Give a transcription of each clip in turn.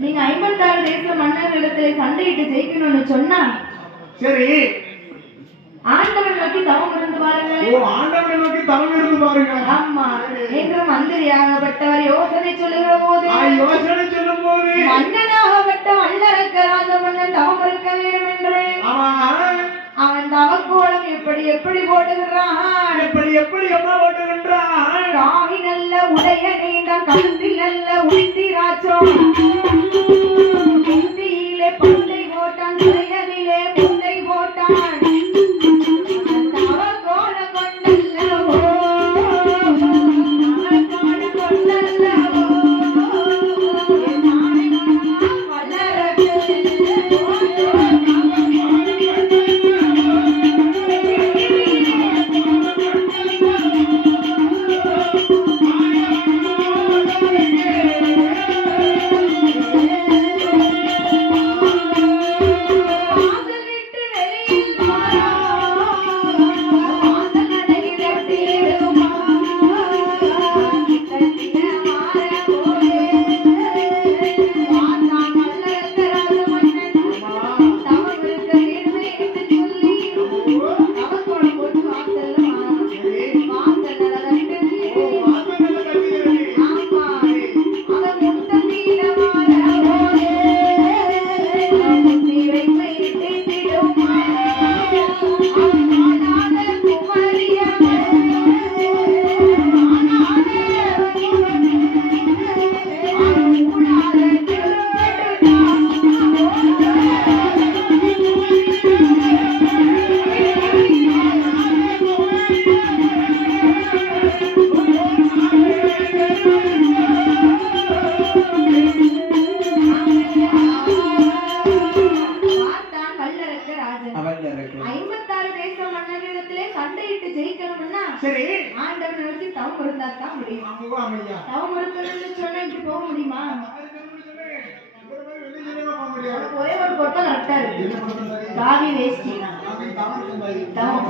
நீங்க ஐம்பத்தாறு தேச மன்னர்களிடத்துல சண்டையிட்டு ஜெயிக்கணும்னு சொன்னா சரி. ஆண்டவன் நோக்கி தவம் இருந்து பாருங்க ஓ ஆண்டவனை நோக்கி தவம் இருந்து பாருங்க ஆமா என்று மந்திரியாகப்பட்டவர் யோசனை சொல்லுகிற போது யோசனை சொல்லும் போது மன்னனாகப்பட்ட வல்லரக்கராஜ மன்னன் தவம் இருக்க வேண்டும் என்று. அவன் தவக்கோலம் எப்படி எப்படி போடுகிறான் எப்படி எப்படி அம்மா ஓட்டுகின்றான் காவி நல்ல உடைய நீண்ட கழுத்தில் நல்ல உத்திராச்சோம் முந்தியிலே ஜெயிக்கணும்னா சரி ஆண்டவன் நோக்கி தவம் இருந்தா தான் முடியும். அம்மா அமையா. தவம் இருக்கணும்னு சொன்னா இப்படி போக முடியுமா? உனக்கு ஒரே ஒரு பொருத்தம் கரெக்டா இருக்கு. காவி வேஷ்டி. தவம்.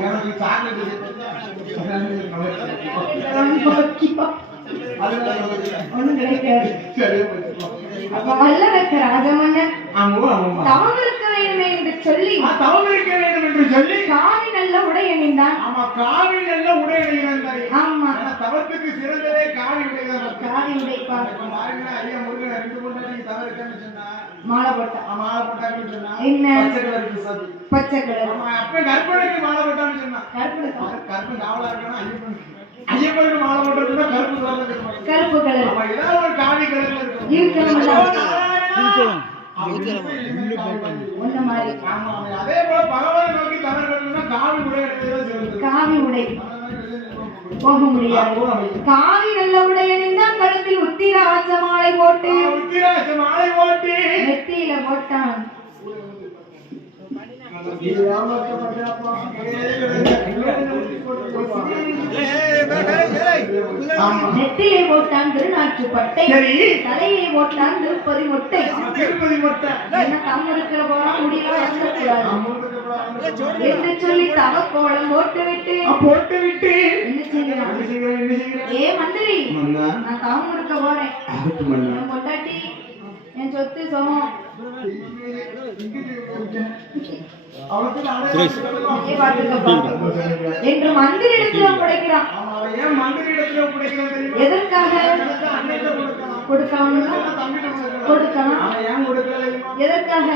ஒண்ணும் கிடைக்காது. அப்ப வல்லரக்க ராஜமன்னன் தவம் இருக்க வேண்டுமே என்று சொல்லி தவம் இருக்க வேண்டும் என்று சொல்லி காவி நல்ல உடை அணிந்தான். ஆமா காவி நல்ல உடை அணிகிறார் ஆமா. தவத்துக்கு சிறந்ததே காவி உடைதான் காவி உடைப்பா இப்ப பாருங்க ஐயா முருகன் ரெண்டு பொண்டாட்டி தவறுக்குன்னு சொன்னா? மாலை அவன் மாலை போட்டான்னு சொன்னா? என்ன? பச்சை கலருக்கு சதி பச்சை கலர். அவன் அப்ப கற்பனைக்கு மாலை போட்டான்னு சொன்னான் கருப்பு கருப்பு காவலா இருக்கணும் ஐயப்பனுக்கு. ஐயப்பனுக்கு மாலை போட்டதுன்னா கருப்பு இருக்கணும். கருப்பு கலர் அவன் ஏதாவது ஒரு காவி கலர்ல இருக்கணும். இருக்கணும். அவன் அதே போல பகவானை நோக்கி காவி உடை. காவி உடை போக முடியாது. காவி நல்ல உடை அணிந்தான் கழுத்தில் உத்திராட்ச மாலை போட்டு உத்திராட்ச மாலை போட்டு நெத்தியில போட்டான் ஆமா. நெத்தியிலே போட்டான் திருநாற்று பட்டை. சரி. தலையிலே போட்டான் திருப்பதி மொட்டை. தம் இருக்கிற போல முடியல என்று சொல்லி தவக்கோலம் போட்டு விட்டு போட்டு விட்டு? ஏ மந்திரி. நான் தவம் இருக்க போறேன் பொண்டாட்டி. என் சொத்து பார்த்துக்கப்பா என்று மந்திரிடத்துல ஒப்படைக்கிறான்? எதற்காக கொடுக்கலாம். கொடுக்கலாம். எதற்காக